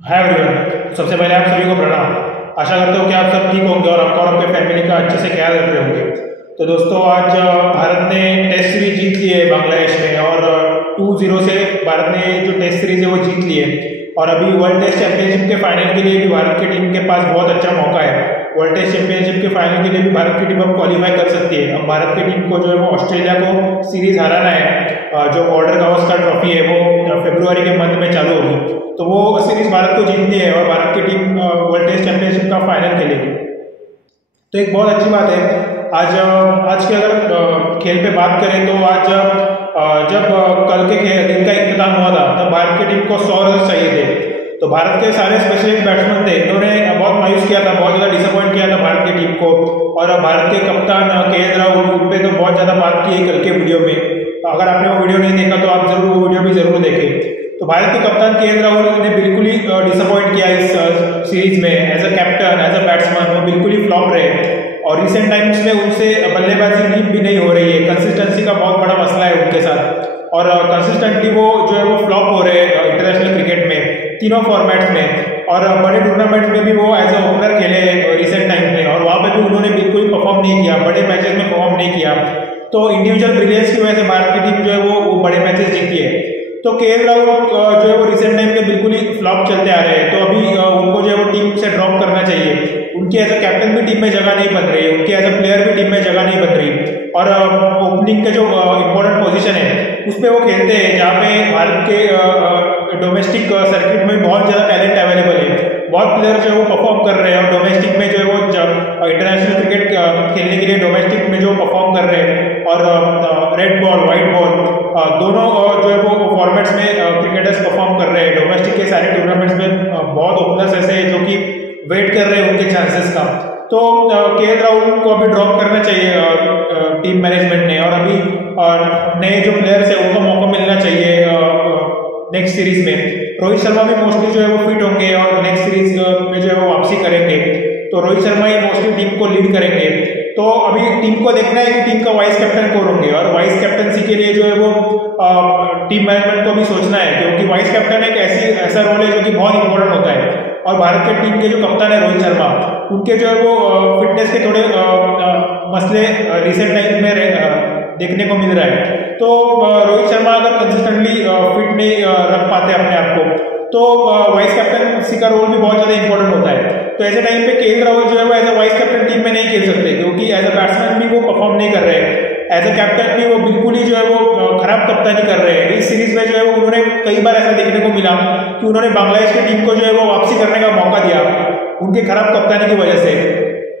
Hi everyone. सबसे पहले आप सभी को प्रणाम। आशा करता हूँ कि आप सब ठीक होंगे और आपको और आपके फैमिली का अच्छे से ख्याल रख रहे होंगे। तो दोस्तों, आज भारत ने टेस्ट सीरीज जीत ली है बांग्लादेश में और 2-0 से भारत ने जो टेस्ट सीरीज है वो जीत ली है। और अभी वर्ल्ड टेस्ट चैंपियनशिप के फाइनल के लिए भी भारत की टीम के पास बहुत अच्छा मौका है। वर्ल्ड टेस्ट चैंपियनशिप के फाइनल के लिए भी भारत की टीम अब क्वालिफाई कर सकती है। अब भारत की टीम को जो है वो ऑस्ट्रेलिया को सीरीज हराना है। जो बॉर्डर गावस्कर ट्रॉफी है वो फरवरी के मंथ में चालू होगी, तो वो सीरीज भारत को जीतनी है और भारत की टीम वर्ल्ड टेस्ट चैंपियनशिप का फाइनल खेलेगी। तो एक बहुत अच्छी बात है। आज के अगर खेल पे बात करें तो आज जब कल के दिन का इख्तिताम हुआ था तब भारत की टीम को 100 रन चाहिए थे। तो भारत के सारे स्पेशलिस्ट बैट्समैन थे, इन्होंने बहुत मायूस किया था, बहुत ज़्यादा डिसअपॉइंट किया था भारत की टीम को। और भारत के कप्तान के राहुल उन पे तो बहुत ज़्यादा बात की है कल के वीडियो में। अगर आपने वो वीडियो नहीं देखा तो आप जरूर वो वीडियो भी जरूर देखें। तो भारत के कप्तान के राहुल ने बिल्कुल ही डिसअपॉइंट किया इस सीरीज में। As a captain, as a batsman वो बिल्कुल ही फ्लॉप रहे और रिसेंट टाइम्स में उनसे बल्लेबाजी भी नहीं हो रही है। कंसिस्टेंसी का बहुत बड़ा मसला है उनके साथ और कंसिस्टेंटली वो जो है वो फ्लॉप हो रहे हैं इंटरनेशनल क्रिकेट में, तीनों फॉर्मेट्स में। और बड़े टूर्नामेंट्स में भी वो एज अ ओपनर खेले रिसेंट टाइम में और वहाँ पे भी उन्होंने बिल्कुल परफॉर्म नहीं किया, बड़े मैचेस में परफॉर्म नहीं किया। तो इंडिविजुअल ब्रिलियंस की वजह से भारत की टीम जो है वो बड़े मैचेस जीती है। तो के राहुल जो है वो रिसेंट टाइम में बिल्कुल ही फ्लॉप चलते आ रहे हैं। तो अभी उनको जो है वो टीम से ड्रॉप करना चाहिए। उनकी एज अ कैप्टन भी टीम में जगह नहीं बन रही है, उनकी एज अ प्लेयर भी टीम में जगह नहीं बन रही। और ओपनिंग के जो इम्पोर्टेंट पोजीशन है उस पर वो खेलते हैं जहाँ पे भारत के डोमेस्टिक सर्किट में बहुत ज़्यादा टैलेंट अवेलेबल है। बहुत प्लेयर जो है वो परफॉर्म कर रहे हैं और डोमेस्टिक में जो है वो इंटरनेशनल क्रिकेट खेलने के लिए डोमेस्टिक में जो परफॉर्म कर रहे हैं। और रेड बॉल, व्हाइट बॉल दोनों जो है वो फॉर्मेट्स में क्रिकेटर्स परफॉर्म कर रहे हैं। डोमेस्टिक के सारे टूर्नामेंट्स में बहुत ओपनर्स ऐसे हैं जो कि वेट कर रहे हैं उनके चांसेस का। तो के राहुल को अभी ड्रॉप करना चाहिए टीम मैनेजमेंट ने और अभी नए जो प्लेयर्स है उनको मौका मिलना चाहिए नेक्स्ट सीरीज में। रोहित शर्मा भी मोस्टली जो है वो फिट होंगे और नेक्स्ट सीरीज में जो है वो वापसी करेंगे। तो रोहित शर्मा ही मोस्टली टीम को लीड करेंगे। तो अभी टीम को देखना है कि टीम का वाइस कैप्टन कौन होंगे और वाइस कैप्टनसी के लिए जो है वो टीम मैनेजमेंट को भी सोचना है, क्योंकि वाइस कैप्टन एक ऐसा रोल है जो कि बहुत इंपॉर्टेंट होता है। और भारत के टीम के जो कप्तान है रोहित शर्मा, उनके जो है वो फिटनेस के थोड़े मसले रिसेंट टाइम में देखने को मिल रहा है। तो रोहित शर्मा अगर कंसिस्टेंटली फिट नहीं रख पाते अपने आप को तो वाइस कैप्टन का रोल भी बहुत ज़्यादा इंपॉर्टेंट होता है। तो ऐसे टाइम पे के राहुल जो है वो as a vice captain team में नहीं खेल सकते, क्योंकि एज अ बैट्समैन भी वो परफॉर्म नहीं कर रहे हैं। एज अ कैप्टन भी वो बिल्कुल ही जो है वो खराब कप्तानी कर रहे हैं। इस सीरीज में जो है वो उन्होंने कई बार ऐसा देखने को मिला कि उन्होंने बांग्लादेश की टीम को जो है वो वापसी करने का मौका दिया उनकी खराब कप्तानी की वजह से।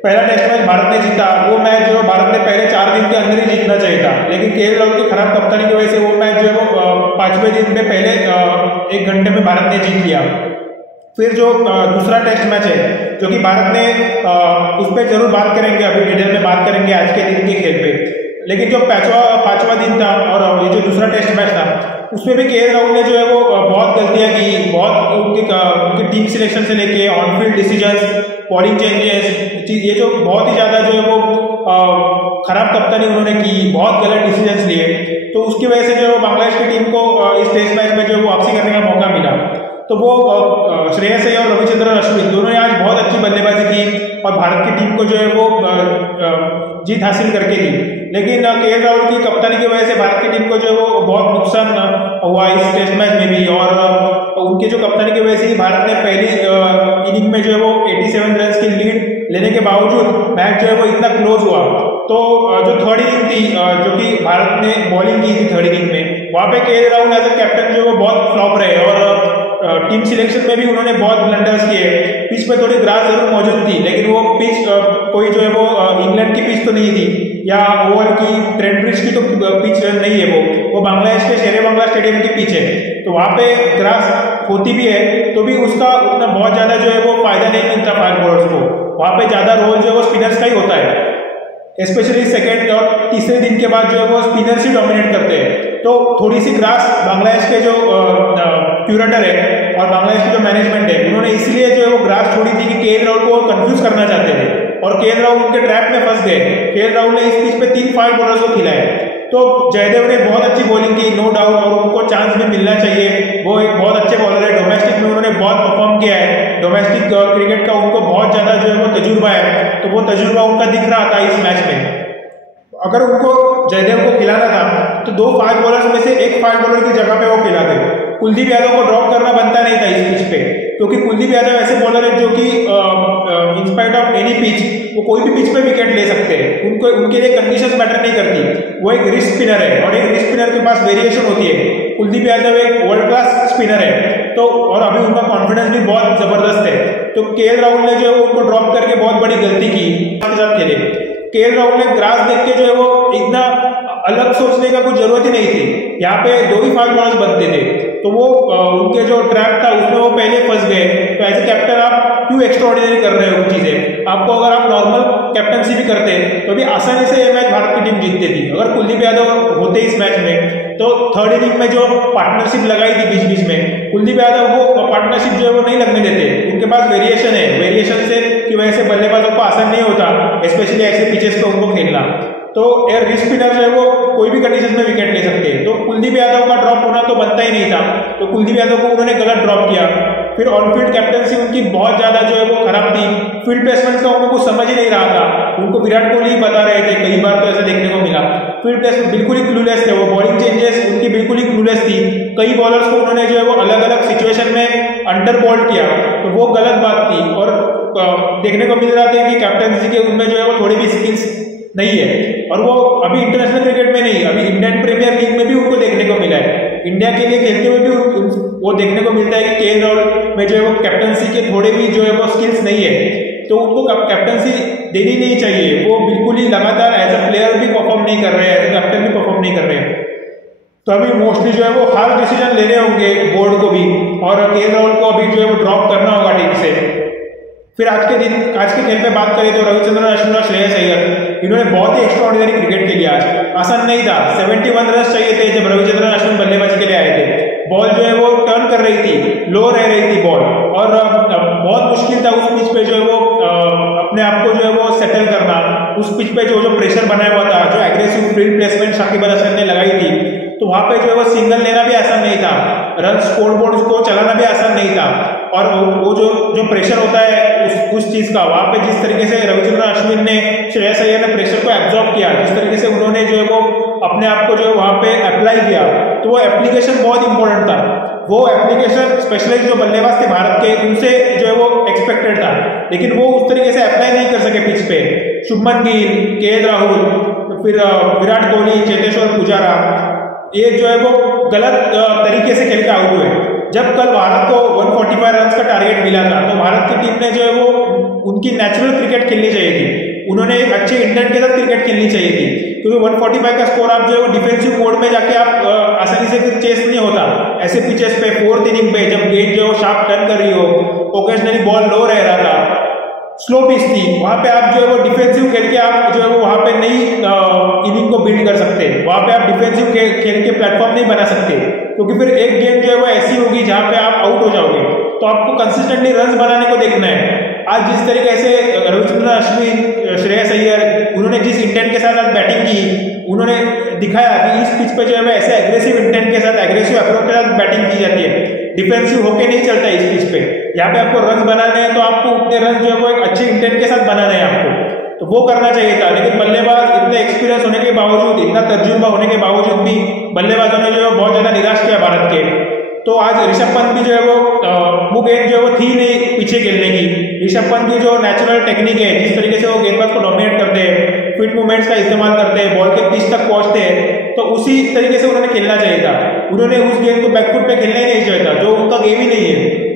पहला टेस्ट मैच भारत ने जीता, वो मैच जो भारत ने पहले 4 दिन के अंदर ही जीतना चाहिए था, लेकिन के राहुल की खराब कप्तानी की वजह से वो मैच जो है वो 5वें दिन में पहले 1 घंटे में भारत ने जीत लिया। फिर जो दूसरा टेस्ट मैच है जो कि भारत ने उस पर जरूर बात करेंगे, अभी डिटेल में बात करेंगे आज के दिन के खेल पे। लेकिन जो पांचवा दिन था और ये जो दूसरा टेस्ट मैच था उसमें भी के राहुल ने जो है वो बहुत गलतियां की, बहुत उनकी टीम सिलेक्शन से लेके on field decisions, bowling changes, ये जो बहुत ही ज़्यादा जो है वो खराब कप्तानी उन्होंने की, बहुत गलत डिसीजंस लिए। तो उसकी वजह से जो है वो बांग्लादेश की टीम को इस टेस्ट मैच में जो है वो वापसी करने का मौका मिला। तो वो श्रेयस अय्यर और रविचंद्रन अश्विन दोनों ने आज बहुत अच्छी बल्लेबाजी की और भारत की टीम को जो है वो जीत हासिल करके दी। लेकिन के राहुल की कप्तानी की वजह से भारत की टीम को जो है वो बहुत नुकसान हुआ इस टेस्ट मैच में भी। और उनके जो कप्तानी की वजह से भारत ने पहली इनिंग में जो है वो 87 रन की लीड लेने के बावजूद मैच जो है वो इतना क्लोज हुआ। तो जो थर्ड इनिंग थी जो कि भारत ने बॉलिंग की थी थर्ड इनिंग में, वहाँ पे के राहुल एज अ कैप्टन जो वो बहुत फ्लॉप रहे और टीम सिलेक्शन में भी उन्होंने बहुत ब्लंडर्स किए। पिच पे थोड़ी ग्रास जरूर मौजूद थी, लेकिन वो पिच कोई जो है वो इंग्लैंड की पिच तो नहीं थी या ओवल की ट्रेंट ब्रिज की तो पिच नहीं है, वो बांग्लादेश के शेरे बांग्ला स्टेडियम की पिच है। तो वहाँ पे ग्रास होती भी है तो भी उसका उतना बहुत ज़्यादा जो है वो फायदा नहीं मिलता फास्ट बॉलर्स को। वहाँ पे ज़्यादा रोल जो है वो स्पिनर्स का ही होता है, स्पेशली सेकेंड और तीसरे दिन के बाद जो है वो स्पिनर्स ही डोमिनेट करते हैं। तो थोड़ी सी ग्रास बांग्लादेश के जो क्यूरेटर है और बांग्लादेश की जो मैनेजमेंट है उन्होंने इसलिए जो है वो ग्रास छोड़ी थी कि के राहुल को कंफ्यूज करना चाहते थे और के राहुल उनके ट्रैप में फंस गए। के राहुल ने इस पिच पे 3 फास्ट बॉलर्स को खिलाए। तो जयदेव ने बहुत अच्छी बॉलिंग की, नो डाउट, और उनको चांस भी मिलना चाहिए। वो एक बहुत अच्छे बॉलर है, डोमेस्टिक में उन्होंने बहुत परफॉर्म किया है डोमेस्टिक क्रिकेट का, उनको बहुत ज़्यादा जो है वो तजुर्बा है, तो वो तजुर्बा उनका दिख रहा था इस मैच में। अगर उनको जयदेव को खिलाना था तो 2 फास्ट बॉलर्स में से एक फास्ट बॉलर की जगह पे वो खिलाते। कुलदीप यादव को ड्रॉप करना बनता नहीं था इस पिच पे, क्योंकि कुलदीप यादव ऐसे बॉलर है जो कि इंस्पाइट ऑफ एनी पिच वो कोई भी पिच पे विकेट ले सकते हैं, उनको उनके लिए कंडीशंस मैटर नहीं करती। वो एक रिस्ट स्पिनर है और एक रिस्ट स्पिनर के पास वेरिएशन होती है। कुलदीप यादव एक वर्ल्ड क्लास स्पिनर है, तो और अभी उनका कॉन्फिडेंस भी बहुत जबरदस्त है। तो केएल राहुल ने जो है उनको ड्रॉप करके बहुत बड़ी गलती की के साथ खेले। केएल राहुल ने ग्रास देख के जो है वो इतना अलग सोचने का कुछ जरूरत ही नहीं थी, यहाँ पे 2 ही फास्ट बॉलर्स बनते थे, तो वो उनके जो ट्रैप था उसमें वो पहले फंस गए। तो एज ए कैप्टन आप क्यों एक्स्ट्राऑर्डिनरी कर रहे हो चीजें? आपको अगर आप नॉर्मल कैप्टनसी भी करते तो भी आसानी से ये मैच भारत की टीम जीतती थी। अगर कुलदीप यादव होते इस मैच में तो थर्ड इनिंग में जो पार्टनरशिप लगाई थी बीच बीच में, कुलदीप यादव वो पार्टनरशिप जो है वो नहीं लगने देते। उनके पास वेरिएशन है, वेरिएशन से की वजह से बल्लेबाजों को आसान नहीं होता, स्पेशली ऐसे पिचेस पे उनको खेलना। तो एयर रिस्ट स्पिनर जो है वो कोई भी कंडीशन में विकेट ले सकते हैं, तो कुलदीप यादव का ड्रॉप होना तो बनता ही नहीं था। तो कुलदीप यादव को उन्होंने गलत ड्रॉप किया। फिर ऑनफील्ड कैप्टनसी उनकी बहुत ज्यादा जो है वो खराब थी, फील्ड प्लेसमेंट का उनको कुछ समझ ही नहीं रहा था। उनको विराट कोहली ही बता रहे थे, कई बार तो ऐसा देखने को मिला। फील्ड प्लेसमेंट बिल्कुल ही क्लूलेस थे, वो बॉलिंग चेंजेस उनकी बिल्कुल ही क्लूलेस थी। कई बॉलर्स को उन्होंने जो है वो अलग अलग सिचुएशन में अंडर बॉल्ड किया, तो वो गलत बात थी। और देखने को मिल रहा था कि कैप्टनसी के उनमें जो है वो थोड़ी भी स्किल्स नहीं है, और वो अभी इंटरनेशनल क्रिकेट में नहीं, अभी इंडियन प्रीमियर लीग में भी उनको देखने को मिला है। इंडिया के लिए खेलते हुए भी वो देखने को मिलता है कि केएल राहुल में जो है वो कैप्टनसी के थोड़े भी जो है वो स्किल्स नहीं है, तो उनको कैप्टनसी देनी नहीं चाहिए। वो बिल्कुल ही लगातार एज अ प्लेयर भी परफॉर्म नहीं कर रहे हैं, एज अ कैप्टन भी परफॉर्म नहीं कर रहे हैं। तो अभी मोस्टली जो है वो हार्ड डिसीजन लेने होंगे बोर्ड को भी, और केएल राहुल को अभी जो है वो ड्रॉप करना होगा टीम से। फिर आज के खेल पे बात करें तो रविचंद्रन अश्विन और श्रेयस अय्यर इन्होंने बहुत ही एक्स्ट्राऑर्डिनरी क्रिकेट खेली आज। आसान नहीं था, 71 रन चाहिए थे जब रविचंद्रन अश्विन बल्लेबाजी के लिए आए थे। बॉल जो है वो टर्न कर रही थी, लो रह रही थी बॉल, और बहुत मुश्किल था उस पिच पे जो है वो अपने आप को जो है वो सेटल करना। उस पिच पे जो प्रेशर बनाया हुआ था, जो aggressive field placement Shakib Al Hasan ने लगाई थी, तो वहां पे जो है वो सिंगल लेना भी आसान नहीं था, रन स्कोरबोर्ड को चलाना भी आसान नहीं था। और वो जो प्रेशर होता है उस चीज का, वहां पे जिस तरीके से रविचंद्रन अश्विन ने, श्रेयस अय्यर ने प्रेशर को एब्जॉर्ब किया, जिस तरीके से उन्होंने जो है वो अपने आप को जो है वहां पे अप्लाई किया, तो वो एप्लीकेशन बहुत इंपॉर्टेंट था। वो एप्लीकेशन स्पेशलिस्ट जो बल्लेबाज थे भारत के, उनसे जो है वो एक्सपेक्टेड था, लेकिन वो उस तरीके से अप्लाई नहीं कर सके पिच पे। शुभमन गिल, केएल राहुल, फिर विराट कोहली, चेतेश्वर पुजारा, ये जो है वो गलत तरीके से खेल के आउट हुए। जब कल भारत को 145 रन का टारगेट मिला था, तो भारत की टीम ने जो है वो उनकी नेचुरल क्रिकेट खेलनी चाहिए थी, उन्होंने एक अच्छे इंटेंट के साथ क्रिकेट खेलनी चाहिए थी, क्योंकि 145 का स्कोर आप जो है वो डिफेंसिव मोड में जाके आप आसानी से फिर चेस नहीं होता। ऐसे पिचेस पे 4th इनिंग पे जब गेंद जो है वो शार्प टर्न कर रही हो, ओकेजनली बॉल लो रह रहा था, स्लो पिच थी, वहां पे आप जो है वो डिफेंसिव खेल के आप जो है वो वहां पे नई इनिंग को बिल्ड कर सकते, वहां पे आप डिफेंसिव खेल के प्लेटफॉर्म नहीं बना सकते, क्योंकि फिर एक गेम जो है वो ऐसी होगी जहां पे आप आउट हो जाओगे। तो आपको कंसिस्टेंटली रन बनाने को देखना है। आज जिस तरीके से रविचंद्रन अश्विन, श्रेयस अय्यर, उन्होंने जिस इंटेंट के साथ आज बैटिंग की, उन्होंने दिखाया कि इस पिच पे जो है ऐसे एग्रेसिव इंटेंट के साथ, एग्रेसिव अप्रोच के साथ बैटिंग की जाती है, डिफेंसिव होके नहीं चलता इस पिच पे। यहाँ पे आपको रन बनाने हैं तो आपको उतने रन जो है वो एक अच्छे इंटेंट के साथ बनाने हैं आपको, तो वो करना चाहिए था। लेकिन बल्लेबाज इतने एक्सपीरियंस होने के बावजूद, इतना तर्जुबा होने के बावजूद भी बल्लेबाजों ने जो है बहुत ज्यादा निराश किया भारत के। तो आज ऋषभ पंत की जो है वो गेंद जो है वो थी नहीं पीछे खेलने की। ऋषभ पंत की जो नेचुरल टेक्निक है, जिस तरीके से वो गेंदबाज को डोमिनेट करते हैं, फिट मूवमेंट्स का इस्तेमाल करते हैं, बॉल के पिच तक पहुंचते हैं, तो उसी तरीके से उन्होंने खेलना चाहिए था। उन्होंने उस गेंद को बैकफुट पे खेलना ही नहीं चाहिए था, जो उनका गेम ही नहीं है।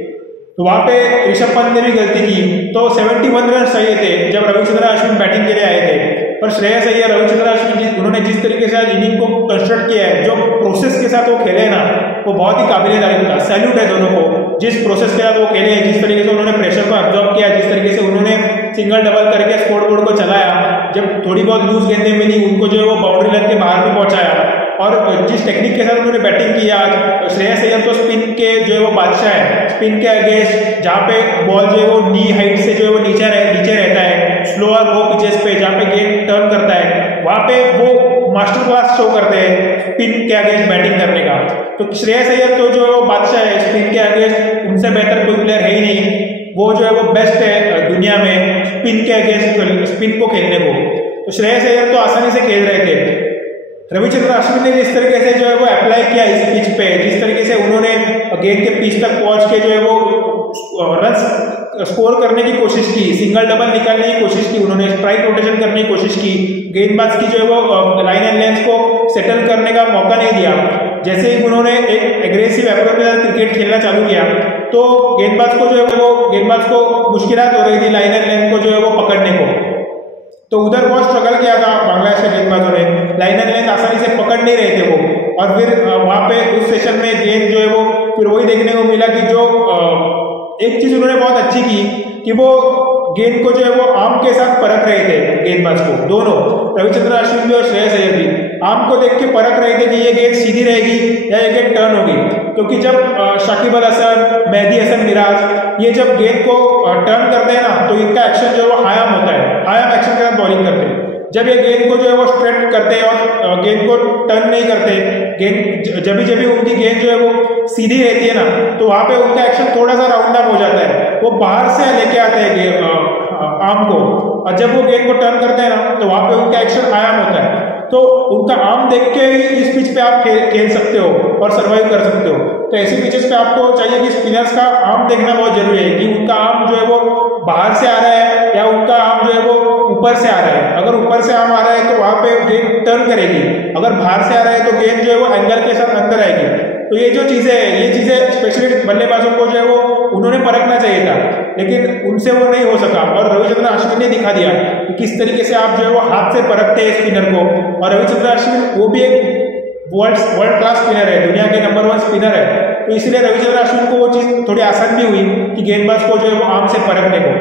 तो वहां पे ऋषभ पंत ने भी गलती की। तो 71 रन चाहिए थे जब रविचंद्रन अश्विन बैटिंग के लिए आए थे, पर श्रेयस अय्यर, रविचंद्रन अश्विन उन्होंने जिस तरीके से आज इनिंग को कंस्ट्रक्ट किया है, जो प्रोसेस के साथ वो खेले ना, वो बहुत ही काबिल तारीफ था। सैल्यूट है दोनों को, जिस प्रोसेस के साथ वो खेले, जिस तरीके से उन्होंने प्रेशर को एब्जॉर्ब किया, जिस तरीके से उन्होंने सिंगल डबल करके स्कोरबोर्ड को चलाया, जब थोड़ी बहुत लूज गेंदें मिली उनको जो है वो बाउंड्री लग के बाहर भी पहुंचाया, और जिस टेक्निक के साथ उन्होंने बैटिंग की आज। श्रेयस अय्यर तो स्पिन के जो है वो बादशाह है, स्पिन के अगेंस्ट जहाँ पे बॉल जो है वो नी हाइट से जो है वो नीचे रहता है, स्लोअर लो पिचेस पे जहाँ पे गेंद टर्न करता है, वहां पे वो मास्टर क्लास शो करते हैं स्पिन के अगेंस्ट बैटिंग करने का। तो श्रेयस अय्यर तो जो बादशाह है स्पिन के अगेंस्ट, उनसे बेहतर कोई प्लेयर है ही नहीं। वो जो है वो बेस्ट है दुनिया में स्पिन के अगेंस्ट स्पिन को खेलने को। तो श्रेयस अय्यर तो आसानी से खेल रहे थे। रविचंद्रन अश्विन ने जिस तरीके से जो है वो अप्लाई किया इस पिच पे, जिस तरीके से उन्होंने गेंद के पिच तक पहुंच के जो है वो रन स्कोर करने की कोशिश की, सिंगल डबल निकालने की कोशिश की, उन्होंने स्ट्राइक रोटेशन करने की कोशिश की, गेंदबाज की जो है वो लाइन एंड लेंथ को सेटल करने का मौका नहीं दिया। जैसे ही उन्होंने एक एग्रेसिव अप्रोच के साथ क्रिकेट खेलना चालू किया तो गेंदबाज को जो है वो गेंदबाज को मुश्किलात हो रही थी लाइन एंड लेंथ को जो है वो पकड़ने को। तो उधर बहुत स्ट्रगल किया था बांग्लादेश के गेंदबाजों ने, लाइन एंड लेंथ आसानी से पकड़ नहीं रहे थे वो। और फिर वहां पे उस सेशन में गेंद जो है वो फिर वही देखने को मिला कि जो एक चीज उन्होंने बहुत अच्छी की कि वो गेंद को जो है वो आर्म के साथ परख रहे थे गेंदबाज को, दोनों रविचंद्रन अश्विन भी और श्रेयस अय्यर भी आर्म को देख के परख रहे थे कि ये गेंद सीधी रहेगी या ये गेंद टर्न होगी। क्योंकि जब शाकिब अल हसन, मेहदी हसन मिराज ये जब गेंद को टर्न करते हैं ना तो इनका एक्शन जो है वो हायाम होता है, हायाम एक्शन के साथ बॉलिंग करते हैं। जब ये गेंद को जो है वो स्ट्रेट करते हैं और गेंद को टर्न नहीं करते, गेंद जब भी उनकी गेंद जो है वो सीधी रहती है ना तो वहां पे उनका एक्शन थोड़ा सा राउंड अप हो जाता है, वो बाहर से लेके आते हैं आर्म को, और जब वो गेंद को टर्न करते हैं ना तो वहां पे उनका एक्शन आयाम होता है। तो उनका आर्म देख के ही इस पिच पे आप खेल सकते हो और सर्वाइव कर सकते हो। तो ऐसी पिचेस पे आपको चाहिए कि स्पिनर्स का आर्म देखना बहुत जरूरी है कि उनका आर्म जो है वो बाहर से आ रहा है या उनका आर्म जो है वो ऊपर से आ रहा है। अगर ऊपर से आर्म आ रहा है तो वहां पे गेंद टर्न करेगी, अगर बाहर से आ रहा है तो गेंद जो है वो एंगल के साथ अंदर आएगी। तो ये जो चीजें है, ये चीजें स्पेशली बल्लेबाजों को जो है वो उन्होंने परखना चाहिए था, लेकिन उनसे वो नहीं हो सका। और रविचंद्रन अश्विन ने दिखा दिया कि किस तरीके से आप जो है वो हाथ से परखते हैं स्पिनर को। और रविचंद्रन अश्विन वो भी एक वर्ल्ड क्लास स्पिनर है, दुनिया के नंबर 1 स्पिनर है। तो इसलिए रविचंद्रन अश्विन को वो चीज थोड़ी आसान भी हुई कि गेंदबाज को जो है वो आर्म से परखने को।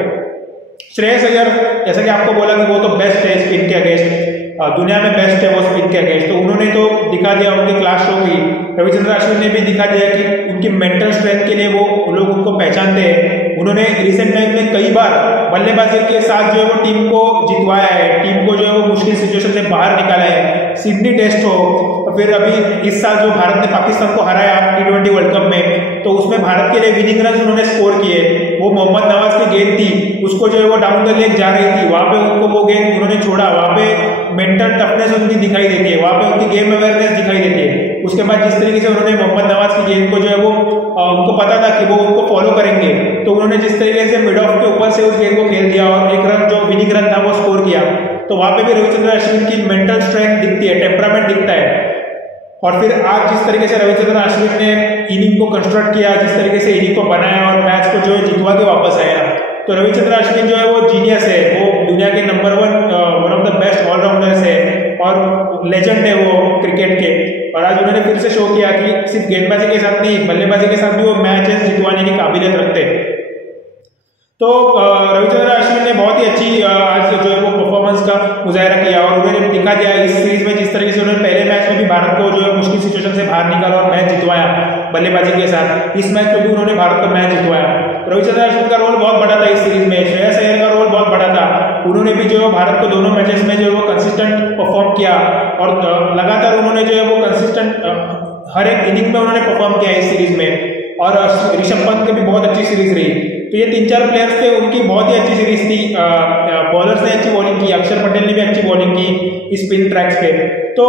श्रेयस अय्यर जैसा कि आपको बोला कि वो तो बेस्ट है स्पिन के अगेंस्ट, दुनिया में बेस्ट है वो स्पिन के अगेंस्ट, तो उन्होंने तो दिखा दिया, उनकी क्लास शो की। रविचंद्रन अश्विन ने भी दिखा दिया कि उनकी मेंटल स्ट्रेंथ के लिए वो लोग उनको पहचानते हैं। उन्होंने रिसेंट टाइम में कई बार बल्लेबाजी के साथ जो है वो टीम को जितवाया है, टीम को जो है वो मुश्किल सिचुएशन से बाहर निकाला है। सिडनी टेस्ट हो, फिर अभी इस साल जो भारत ने पाकिस्तान को हराया T20 वर्ल्ड कप में, तो उसमें भारत के लिए विनिंग रन उन्होंने स्कोर किए। वो मोहम्मद नवाज की गेंद थी, उसको जो है वो डाउन द लेग जा रही थी, वहां पे उनको वो गेंद उन्होंने छोड़ा, वहां पे मेंटल टफनेस उनकी दिखाई देती है, वहां पे उनकी गेम अवेयरनेस दिखाई देती है। उसके बाद जिस तरीके से उन्होंने मोहम्मद नवाज की गेंद को जो है वो उनको पता था कि वो उनको फॉलो करेंगे, तो उन्होंने जिस तरीके से मिड ऑफ के ऊपर से उस गेंद को खेल दिया और एक रन जो विनिंग रन था वो स्कोर किया। तो वहां पे भी रविचंद्रन अश्विन की मेंटल स्ट्रेंथ दिखती है, टेम्परामेंट दिखता है। और फिर आज जिस तरीके से रविचंद्रन अश्विन ने इनिंग को कंस्ट्रक्ट किया, जिस तरीके से इनिंग को बनाया और मैच को जो है जितवा के वापस आया, तो रविचंद्रन अश्विन जो है वो जीनियस है, वो दुनिया के number 1 of the best allrounders है और लेजेंड है वो क्रिकेट के। और आज उन्होंने फिर से शो किया कि सिर्फ गेंदबाजी के साथ नहीं, बल्लेबाजी के साथ भी वो मैचेस जितवाने की काबिलियत रखते हैं। तो रविचंद्रन अश्विन ने बहुत ही अच्छी आज जो है वो परफॉर्मेंस का मुजाहरा किया और उन्होंने दिखा दिया इस सीरीज में, जिस तरीके से उन्होंने पहले मैच में भी भारत को जो है मुश्किल सिचुएशन से बाहर निकाला और मैच जितवाया बल्लेबाजी के साथ। इस मैच में भी उन्होंने भारत को मैच जितवाया। रविचंद्रन अश्विन का रोल बहुत बड़ा था इस सीरीज में, श्रेयस अय्यर का रोल बहुत बड़ा था। उन्होंने भी जो है भारत को दोनों मैचेस में जो है वो कंसिस्टेंट परफॉर्म किया और लगातार उन्होंने जो है वो कंसिस्टेंट हर एक इनिंग में उन्होंने परफॉर्म किया इस सीरीज में। और ऋषभ पंत की भी बहुत अच्छी सीरीज रही। तो ये 3-4 प्लेयर्स थे, उनकी बहुत ही अच्छी सीरीज थी। बॉलर्स ने अच्छी बॉलिंग की, अक्षर पटेल ने भी अच्छी बॉलिंग की स्पिन ट्रैक्स पे। तो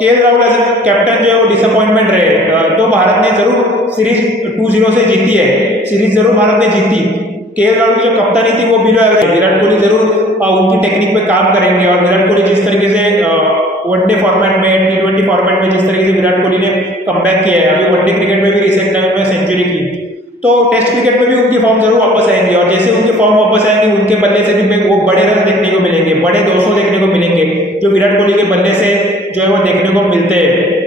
KL Rahul as a captain जो है वो डिसअपॉइंटमेंट रहे। तो भारत ने जरूर सीरीज 2-0 से जीती है, सीरीज जरूर भारत ने जीती। केएल राहुल की जो कप्तानी थी वो बिलो एवरेज। विराट कोहली जरूर उनकी टेक्निक पे काम करेंगे और विराट कोहली जिस तरीके से वनडे फॉर्मेट में, T20 फॉर्मेट में जिस तरीके से विराट कोहली ने कमबैक किया है, अभी वनडे क्रिकेट में भी रिसेंट टाइम में सेंचुरी की, तो टेस्ट क्रिकेट में भी उनकी फॉर्म जरूर वापस आएंगी। और जैसे उनके फॉर्म वापस आएंगे, उनके बल्ले से भी वो बड़े रन देखने को मिलेंगे, बड़े 200 देखने को मिलेंगे, जो विराट कोहली के बल्ले से जो है वो देखने को मिलते हैं।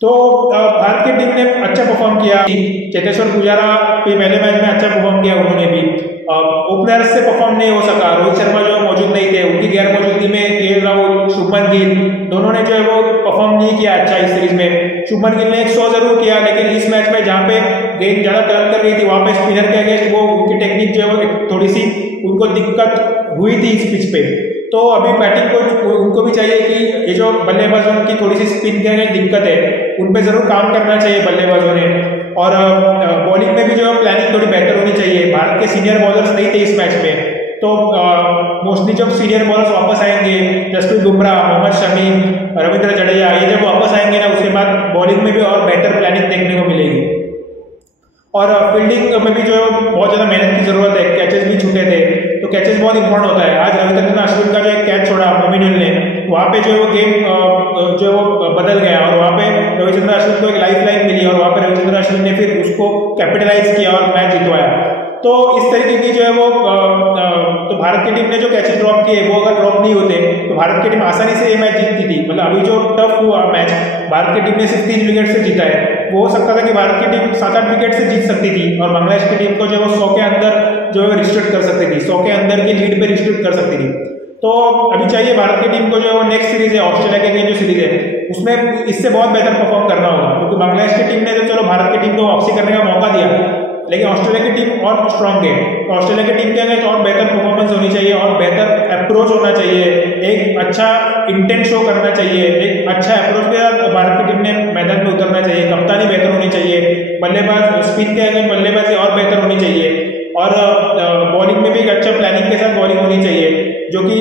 तो भारत की टीम ने अच्छा परफॉर्म किया। चेतेश्वर पुजारा भी पहले मैच में अच्छा परफॉर्म किया, उन्होंने भी ओपनर्स से परफॉर्म नहीं हो सका। रोहित शर्मा जो मौजूद नहीं थे, उनकी गैर मौजूदगी में केएल राहुल, शुभमन गिल दोनों ने जो है वो परफॉर्म नहीं किया अच्छा इस सीरीज में। शुभमन गिल ने 100 जरूर किया, लेकिन इस मैच में जहाँ पे गेंद ज्यादा टर्न कर रही थी वहां पे स्पिनर के अगेंस्ट वो उनकी टेक्निक जो है वो थोड़ी सी उनको दिक्कत हुई थी इस पिच पे। तो अभी बैटिंग को उनको भी चाहिए कि ये जो बल्लेबाजों की थोड़ी सी स्पिन के अगेंस्ट दिक्कत है, उन पे जरूर काम करना चाहिए बल्लेबाजों ने। और बॉलिंग में भी जो प्लानिंग थोड़ी बेहतर होनी चाहिए। के सीनियर बॉलर्स नहीं थे इस मैच में, तो मोस्टली जब सीनियर बॉलर्स वापस आएंगे, जसप्रीत बुमराह, मोहम्मद शमी, रविंद्र जडेजा, ये जब वापस आएंगे ना, उसके बाद बॉलिंग में भी और बेटर प्लानिंग देखने को मिलेगी। और फील्डिंग में भी जो है बहुत ज़्यादा मेहनत की जरूरत है, कैचेस भी छूटे थे, तो कैचेस बहुत इंपॉर्टेंट होता है। आज रविचंद्रन अश्विन का जो एक कैच छोड़ा मोमिनुल ने, वहाँ पे जो है वो गेम जो वो बदल गया और वहाँ पे रविचंद्रन अश्विन को एक लाइफ लाइन मिली और वहाँ पे रविचंद्रन अश्विन ने फिर उसको कैपिटलाइज किया और मैच जितवाया। तो इस तरीके की जो है वो तो भारत की टीम ने जो कैचेस ड्रॉप किए वो अगर ड्रॉप नहीं होते तो भारत की टीम आसानी से ये मैच जीतती थी। मतलब अभी जो टफ हुआ मैच, भारत की टीम ने सिर्फ 3 विकेट से जीता है। वो हो सकता था कि भारत की टीम 7-8 विकेट से जीत सकती थी और बांग्लादेश की टीम को जो है वो 100 के अंदर जो है रिस्ट्रिक्ट कर सकती थी, 100 के अंदर की लीड पे रिस्ट्रिक्ट कर सकती थी। तो अभी चाहिए भारत की टीम को जो है वो नेक्स्ट सीरीज है ऑस्ट्रेलिया के अगेंस्ट जो सीरीज है उसमें इससे बहुत बेहतर परफॉर्म करना होगा, क्योंकि बांग्लादेश की टीम ने तो चलो भारत की टीम को वापसी करने का मौका दिया, लेकिन ऑस्ट्रेलिया की टीम और स्ट्रांग है। तो ऑस्ट्रेलिया की टीम के अगेंस्ट और बेहतर परफॉर्मेंस होनी चाहिए और बेहतर अप्रोच होना चाहिए, एक अच्छा इंटेंट शो करना चाहिए, एक अच्छा अप्रोच के साथ भारत की टीम ने मैदान में उतरना चाहिए, कप्तानी बेहतर होनी चाहिए, बल्लेबाज स्पिन के अगेंस्ट बल्लेबाजी और बेहतर होनी चाहिए और बॉलिंग में भी एक अच्छा प्लानिंग के साथ बॉलिंग होनी चाहिए, जो कि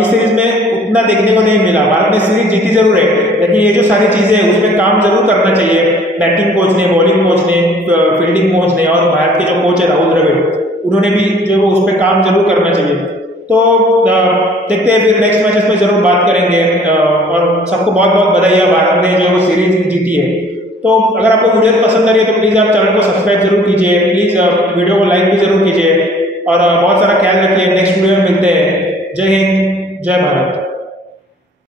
इस सीरीज में उतना देखने को नहीं मिला। भारत ने सीरीज जीती जरूर है, लेकिन ये जो सारी चीजें हैं उसमें काम जरूर करना चाहिए बैटिंग कोच ने, बॉलिंग कोच ने, फील्डिंग कोच ने और भारत के जो कोच है राहुल द्रविड़, उन्होंने भी जो है उस पर काम जरूर करना चाहिए। तो देखते हैं फिर नेक्स्ट मैचेस में जरूर बात करेंगे और सबको बहुत बहुत बधाई, भारत ने जो सीरीज जीती है। तो अगर आपको वीडियो पसंद आ रही है तो प्लीज़ आप चैनल को सब्सक्राइब जरूर कीजिए, प्लीज़ वीडियो को लाइक भी जरूर कीजिए और बहुत सारा ख्याल रखिए। नेक्स्ट वीडियो में मिलते हैं। जय हिंद, जय भारत।